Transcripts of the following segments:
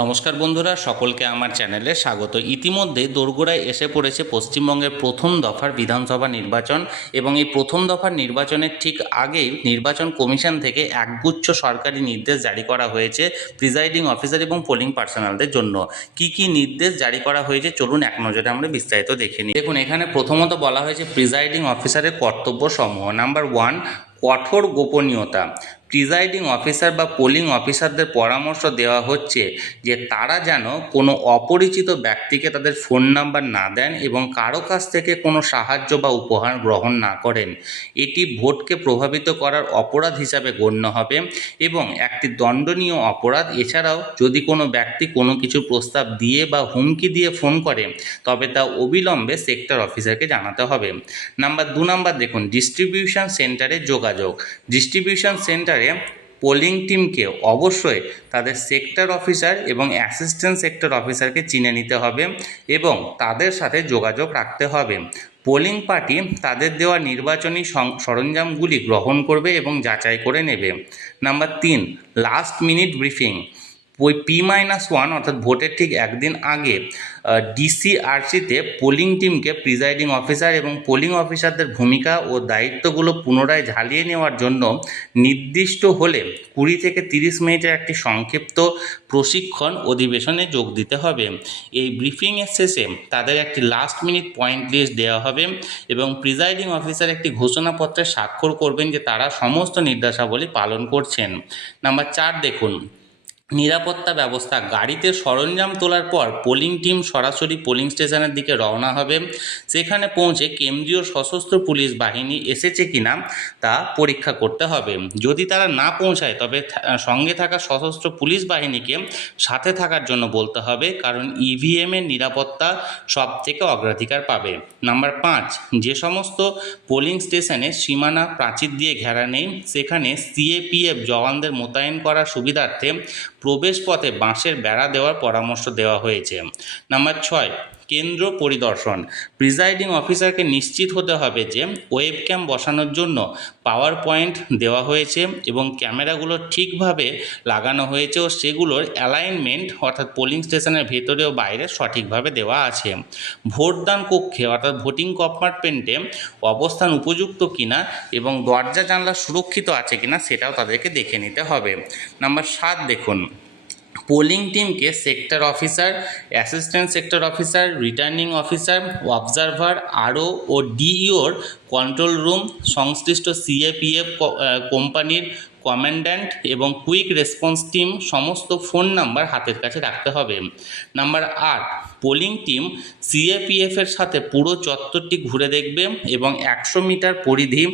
নমস্কার বন্ধুরা, সকলকে আমার চ্যানেলে স্বাগত। ইতিমধ্যে দোরগোড়ায় এসে পড়েছে পশ্চিমবঙ্গের প্রথম দফার বিধানসভা নির্বাচন এবং এই প্রথম দফার নির্বাচনের ঠিক আগেই নির্বাচন কমিশন থেকে একগুচ্ছ সরকারি নির্দেশ জারি করা হয়েছে প্রিজাইডিং অফিসার এবং পোলিং পার্সোনালদের জন্য। কি কি নির্দেশ জারি করা হয়েছে চলুন এক নজরে আমরা বিস্তারিত দেখে নিই। দেখুন, এখানে প্রথমত বলা হয়েছে প্রিজাইডিং অফিসারের কর্তব্য সমূহ। নাম্বার 1, কঠোর গোপনীয়তা। প্রিজাইডিং অফিসার বা পোলিং অফিসারদের পরামর্শ দেওয়া হচ্ছে যে তারা যেন কোনো অপরিচিত ব্যক্তিকে তাদের ফোন নাম্বার না দেন এবং কারো কাছ থেকে কোনো সাহায্য বা উপহার গ্রহণ না করেন। এটি ভোটকে প্রভাবিত করার অপরাধ হিসাবে গণ্য হবে এবং একটি দণ্ডনীয় অপরাধ। এছাড়াও যদি কোনো ব্যক্তি কোনো কিছু প্রস্তাব দিয়ে বা হুমকি দিয়ে ফোন করে তবে তা অবিলম্বে সেক্টর অফিসারকে জানাতে হবে। নাম্বার 2 দেখুন, ডিস্ট্রিবিউশন সেন্টারে যোগাযোগ। ডিস্ট্রিবিউশন সেন্টারে পোলিং টিমকে অবশ্যই তাদের সেক্টর অফিসার এবং অ্যাসিস্ট্যান্ট সেক্টর অফিসারকে চিনে নিতে হবে এবং তাদের সাথে যোগাযোগ রাখতে হবে। পোলিং পার্টি তাদের দেওয়া নির্বাচনী সরঞ্জামগুলি গ্রহণ করবে এবং যাচাই করে নেবে। Number 3, last minute briefing. ওই P-1 অর্থাৎ ভোটের ঠিক একদিন আগে ডিসিআরসিতে পোলিং টিমকে প্রিজাইডিং অফিসার এবং পোলিং অফিসারদের ভূমিকা ও দায়িত্বগুলো পুনরায় ঝালিয়ে নেওয়ার জন্য নির্দিষ্ট হলে 20 থেকে 30 মিনিটের একটি সংক্ষিপ্ত প্রশিক্ষণ অধিবেশনে যোগ দিতে হবে। এই ব্রিফিংয়ের শেষে তাদের একটি লাস্ট মিনিট পয়েন্ট লিস্ট দেওয়া হবে এবং প্রিজাইডিং অফিসার একটি ঘোষণাপত্রে স্বাক্ষর করবেন যে তারা সমস্ত নির্দেশাবলী পালন করছেন। নাম্বার 4 দেখুন, নিরাপত্তা ব্যবস্থা। গাড়িতে সরঞ্জাম তোলার পর পোলিং টিম সরাসরি পোলিং স্টেশনের দিকে রওনা হবে। সেখানে পৌঁছে কেন্দ্রীয় সশস্ত্র পুলিশ বাহিনী এসেছে কিনা তা পরীক্ষা করতে হবে। যদি তারা না পৌঁছায় তবে সঙ্গে থাকা সশস্ত্র পুলিশ বাহিনীকে সাথে থাকার জন্য বলতে হবে, কারণ ইভিএমের নিরাপত্তা সব থেকে অগ্রাধিকার পাবে। নাম্বার 5, যে সমস্ত পোলিং স্টেশনে সীমানা প্রাচীর দিয়ে ঘেরা নেই সেখানে সিএপিএফ জওয়ানদের মোতায়েন করার সুবিধার্থে প্রবেশপথে বাঁশের বেড়া দেওয়ার পরামর্শ দেওয়া হয়েছে। নাম্বার 6, কেন্দ্র পরিদর্শন। প্রিজাইডিং অফিসারকে নিশ্চিত হতে হবে যে ওয়েব ক্যাম বসানোর জন্য পাওয়ার পয়েন্ট দেওয়া হয়েছে এবং ক্যামেরাগুলো ঠিকভাবে লাগানো হয়েছে ও সেগুলোর অ্যালাইনমেন্ট অর্থাৎ পোলিং স্টেশনের ভেতরে ও বাইরে সঠিকভাবে দেওয়া আছে। ভোটদান কক্ষে অর্থাৎ ভোটিং কম্পার্টমেন্টে অবস্থান উপযুক্ত কিনা এবং দরজা জানলা সুরক্ষিত আছে কিনা সেটাও তাদেরকে দেখে নিতে হবে। নাম্বার 7 দেখুন, পোলিং টিমকে sector officer, assistant sector officer, returning officer, observer, আরও ও ডিইওর কন্ট্রোল রুম, সংশ্লিষ্ট সিএপিএফ কোম্পানির কমান্ড্যান্ট এবং কুইক রেসপন্স টিম সমস্ত ফোন নাম্বার হাতের কাছে রাখতে হবে। নাম্বার 8, পোলিং টিম সিএপিএফের সাথে পুরো চত্বরটি ঘুরে দেখবে এবং 100 মিটার পরিধি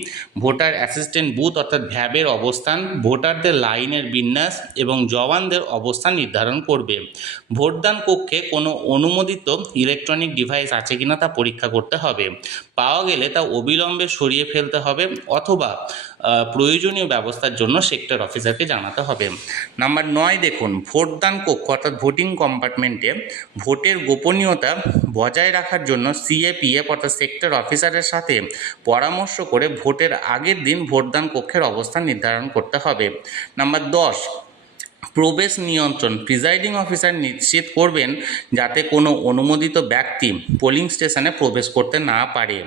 ভোটার অ্যাসিস্ট্যান্ট বুথ অর্থাৎ ভ্যাবের অবস্থান, ভোটারদের লাইনের বিন্যাস এবং জওয়ানদের অবস্থান নির্ধারণ করবে। ভোটদান কক্ষে কোনো অনুমোদিত ইলেকট্রনিক ডিভাইস আছে কিনা তা পরীক্ষা করতে হবে। পাওয়া গেলে তা অবিলম্বে সরিয়ে ফেলতে হবে অথবা প্রয়োজনীয় ব্যবস্থার জন্য সেক্টর অফিসারকে জানাতে হবে। নাম্বার 9 দেখুন, ভোটদান কক্ষ অর্থাৎ ভোটিং কম্পার্টমেন্টে ভোটের গোপনীয়তা বজায় রাখার জন্য সিএপিএফ অর্থাৎ সেক্টর অফিসারের সাথে পরামর্শ করে ভোটের আগের দিন ভোটদান কক্ষের অবস্থান নির্ধারণ করতে হবে। নাম্বার 10, প্রবেশ নিয়ন্ত্রণ। প্রিজাইডিং অফিসার নিশ্চিত করবেন যাতে কোনো অনুমোদিত ব্যক্তি পোলিং স্টেশনে প্রবেশ করতে না পারে।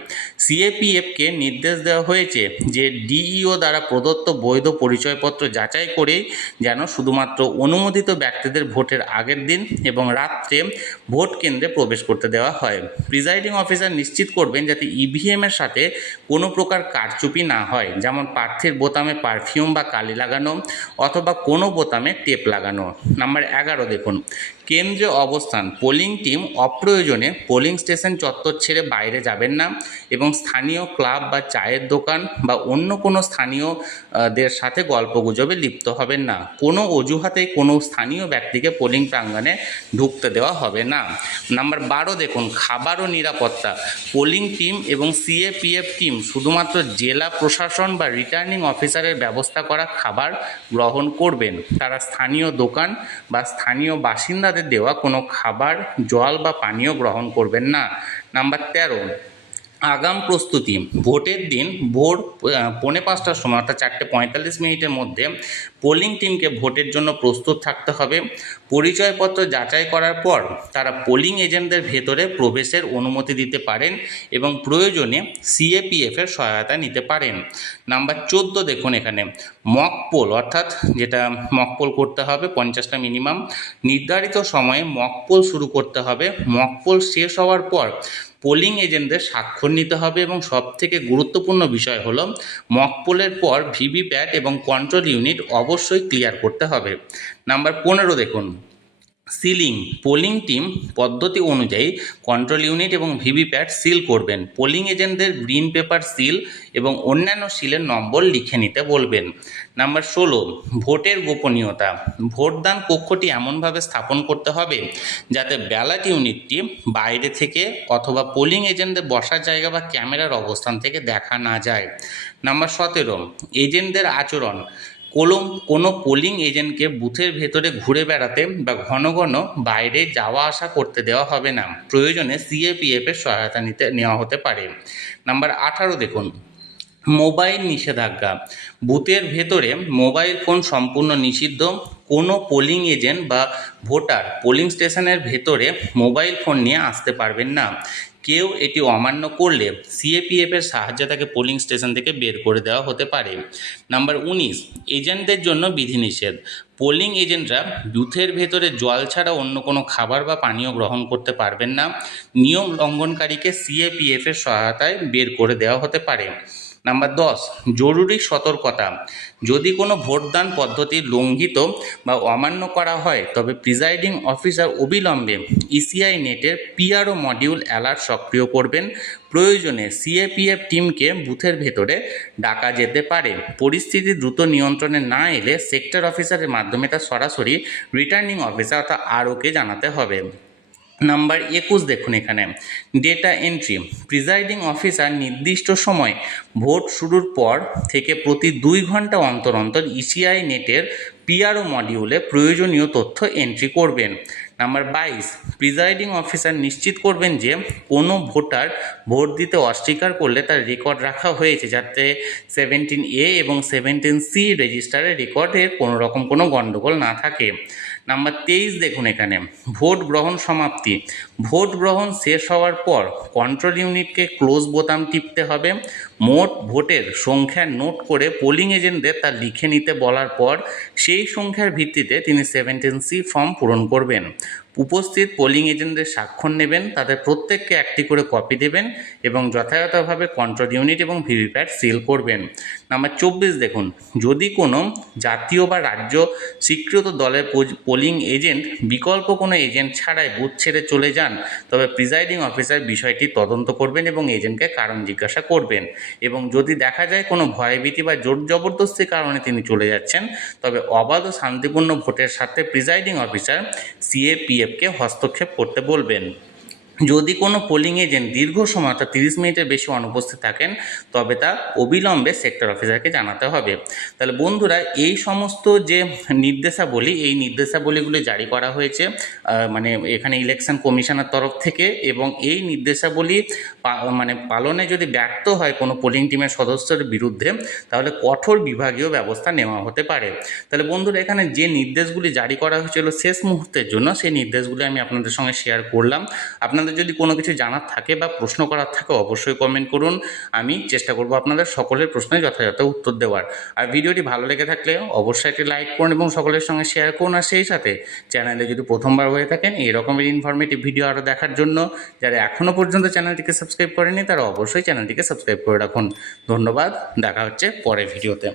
সিএপিএফকে নির্দেশ দেওয়া হয়েছে যে ডিইও দ্বারা প্রদত্ত বৈধ পরিচয়পত্র যাচাই করেই যেন শুধুমাত্র অনুমোদিত ব্যক্তিদের ভোটের আগের দিন এবং রাত্রে ভোট কেন্দ্রে প্রবেশ করতে দেওয়া হয়। প্রিজাইডিং অফিসার নিশ্চিত করবেন যাতে ইভিএমের সাথে কোনো প্রকার কারচুপি না হয়, যেমন প্রার্থীর বোতামে পারফিউম বা কালি লাগানো অথবা কোনো বোতামে টেপ লাগানো। নাম্বার 11 দেখুন, কেন্দ্রীয় অবস্থান। পোলিং টিম অপ্রয়োজনে পোলিং স্টেশন চত্বর ছেড়ে বাইরে যাবেন না এবং স্থানীয় ক্লাব বা চায়ের দোকান বা অন্য কোনো স্থানীয়দের সাথে গল্পগুজবে লিপ্ত হবেন না। কোনো অজুহাতে কোনো স্থানীয় ব্যক্তিকে পোলিং প্রাঙ্গণে ঢুকতে দেওয়া হবে না। নাম্বার 12 দেখুন, খাবার ও নিরাপত্তা। পোলিং টিম এবং সিএপিএফ টিম শুধুমাত্র জেলা প্রশাসন বা রিটার্নিং অফিসারের ব্যবস্থা করা খাবার গ্রহণ করবেন। তারা স্থানীয় দোকান বা স্থানীয় বাসিন্দাদের দেওয়া কোনো খাবার, জল বা পানীয় গ্রহণ করবেন না। নাম্বার 13, আগাম প্রস্তুতি। ভোটের দিন ভোর 4:45টার সময় অর্থাৎ 4:45 মধ্যে পোলিং টিমকে ভোটের জন্য প্রস্তুত থাকতে হবে। পরিচয়পত্র যাচাই করার পর তারা পোলিং এজেন্টদের ভেতরে প্রবেশের অনুমতি দিতে পারেন এবং প্রয়োজনে সিএপিএফের সহায়তা নিতে পারেন। নাম্বার 14 দেখুন এখানে মক পোল, অর্থাৎ যেটা মক পোল করতে হবে 50টা মিনিমাম। নির্ধারিত সময়ে মক পোল শুরু করতে হবে। মক পোল শেষ হওয়ার পর পোলিং এজেন্টদের স্বাক্ষর নিতে হবে এবং সবথেকে গুরুত্বপূর্ণ বিষয় হলো মক পোলের পর ভিভিপ্যাট এবং কন্ট্রোল ইউনিট অবশ্যই ক্লিয়ার করতে হবে। নাম্বার 15 দেখুন সিলিং। পোলিং টিম পদ্ধতি অনুযায়ী কন্ট্রোল ইউনিট এবং ভিভিপ্যাট সিল করবেন। পোলিং এজেন্টদের গ্রিন পেপার সিল এবং অন্যান্য সিলের নম্বর লিখে নিতে বলবেন। নাম্বার 16 ভোটের গোপনীয়তা। ভোটদান কক্ষটি এমনভাবে স্থাপন করতে হবে যাতে ব্যালট ইউনিটটি বাইরে থেকে অথবা পোলিং এজেন্টদের বসার জায়গা বা ক্যামেরার অবস্থান থেকে দেখা না যায়। নাম্বার 17 এজেন্টদের আচরণ। কোনো পোলিং এজেন্টকে বুথের ভেতরে ঘুরে বেড়াতে বা ঘন ঘন বাইরে যাওয়া আসা করতে দেওয়া হবে না। প্রয়োজনে সিএপিএফের সহায়তা নেওয়া হতে পারে। নাম্বার 18 দেখুন মোবাইল নিষেধাজ্ঞা। বুথের ভেতরে মোবাইল ফোন সম্পূর্ণ নিষিদ্ধ। কোনো পোলিং এজেন্ট বা ভোটার পোলিং স্টেশনের ভেতরে মোবাইল ফোন নিয়ে আসতে পারবেন না। কেউ এটি অমান্য করলে সিএপিএফের সাহায্যে তাকে পোলিং স্টেশন থেকে বের করে দেওয়া হতে পারে। নাম্বার 19 এজেন্টদের জন্য বিধিনিষেধ। পোলিং এজেন্টরা বুথের ভেতরে জল ছাড়া অন্য কোনো খাবার বা পানীয় গ্রহণ করতে পারবেন না। নিয়ম লঙ্ঘনকারীকে সিএপিএফের সহায়তায় বের করে দেওয়া হতে পারে। নাম্বার 10 জরুরি সতর্কতা। যদি কোনো ভোটদান পদ্ধতি লঙ্ঘিত বা অমান্য করা হয় তবে প্রিজাইডিং অফিসার অবিলম্বে ইসিআই নেটের পিআরও মডিউল অ্যালার্ট সক্রিয় করবেন। প্রয়োজনে সিএপিএফ টিমকে বুথের ভেতরে ডাকা যেতে পারে। পরিস্থিতি দ্রুত নিয়ন্ত্রণে না এলে সেক্টর অফিসারের মাধ্যমে তা সরাসরি রিটার্নিং অফিসার অর্থাৎ আরওকে জানাতে হবে। নাম্বার 21 দেখুন এখানে ডেটা এন্ট্রি। প্রিজাইডিং অফিসার নির্দিষ্ট সময় ভোট শুরুর পর থেকে প্রতি 2 ঘন্টা অন্তর অন্তর ইসিআই নেটের পিআরও মডিউলে প্রয়োজনীয় তথ্য এন্ট্রি করবেন। নাম্বার 22 প্রিজাইডিং অফিসার নিশ্চিত করবেন যে কোনো ভোটার ভোট দিতে অস্বীকার করলে তার রেকর্ড রাখা হয়েছে যাতে 17A এবং 17C রেজিস্টারের রেকর্ডে কোনো রকম কোনো গণ্ডগোল না থাকে। নাম্বার 23 দেখুন এখানে ভোট গ্রহণ সমাপ্তি। ভোট গ্রহণ শেষ হওয়ার পর কন্ট্রোল ইউনিটকে ক্লোজ বোতাম টিপতে হবে। মোট ভোটের সংখ্যা নোট করে পোলিং এজেন্টদের তা লিখে নিতে বলার পর সেই সংখ্যার ভিত্তিতে তিনি 17C ফর্ম পূরণ করবেন। উপস্থিত পোলিং এজেন্টদের স্বাক্ষর নেবেন, তাদের প্রত্যেককে একটি করে কপি দেবেন এবং যথাযথভাবে কন্ট্রোল ইউনিট এবং ভিভিপ্যাট সিল করবেন। নাম্বার 24 দেখুন যদি কোনো জাতীয় বা রাজ্য স্বীকৃত দলের পোলিং এজেন্ট বিকল্প কোনো এজেন্ট ছাড়াই বুথ ছেড়ে চলে যান তবে প্রিজাইডিং অফিসার বিষয়টি তদন্ত করবেন এবং এজেন্টকে কারণ জিজ্ঞাসা করবেন এবং যদি দেখা যায় কোনো ভয়ভীতি বা জোর জবরদস্তির কারণে তিনি চলে যাচ্ছেন তবে অবাধ ও শান্তিপূর্ণ ভোটের স্বার্থে প্রিজাইডিং অফিসার সিএপিএফকে হস্তক্ষেপ করতে বলবেন। যদি কোনো পোলিং এজেন্ট দীর্ঘ সময় অর্থাৎ 30 মিনিটের বেশি অনুপস্থিত থাকেন তবে তা অবিলম্বে সেক্টর অফিসারকে জানাতে হবে। তাহলে বন্ধুরা এই সমস্ত যে নির্দেশাবলী এই নির্দেশাবলীগুলি জারি করা হয়েছে মানে এখানে ইলেকশন কমিশনের তরফ থেকে এবং এই নির্দেশাবলী পালনে যদি ব্যর্থ হয় কোনো পোলিং টিমের সদস্যের বিরুদ্ধে তাহলে কঠোর বিভাগীয় ব্যবস্থা নেওয়া হতে পারে। তাহলে বন্ধুরা এখানে যে নির্দেশগুলি জারি করা হয়েছিল শেষ মুহূর্তের জন্য সেই নির্দেশগুলি আমি আপনাদের সঙ্গে শেয়ার করলাম। আপনাদের যদি কোনো কিছু জানার থাকে বা প্রশ্ন করার থাকে অবশ্যই কমেন্ট করুন, আমি চেষ্টা করব আপনাদের সকলের প্রশ্নের যথাযথ উত্তর দেওয়ার। আর ভিডিওটি ভালো লেগে থাকলে অবশ্যই একটি লাইক করুন এবং সকলের সঙ্গে শেয়ার করুন। আর সেই সাথে চ্যানেলে যদি প্রথমবার হয়ে থাকেন এই রকমের ইনফরমেটিভ ভিডিও আরও দেখার জন্য যারা এখনও পর্যন্ত চ্যানেলটিকে সাবস্ক্রাইব করেনি তারা অবশ্যই চ্যানেলটিকে সাবস্ক্রাইব করে রাখুন। ধন্যবাদ, দেখা হচ্ছে পরের ভিডিওতে।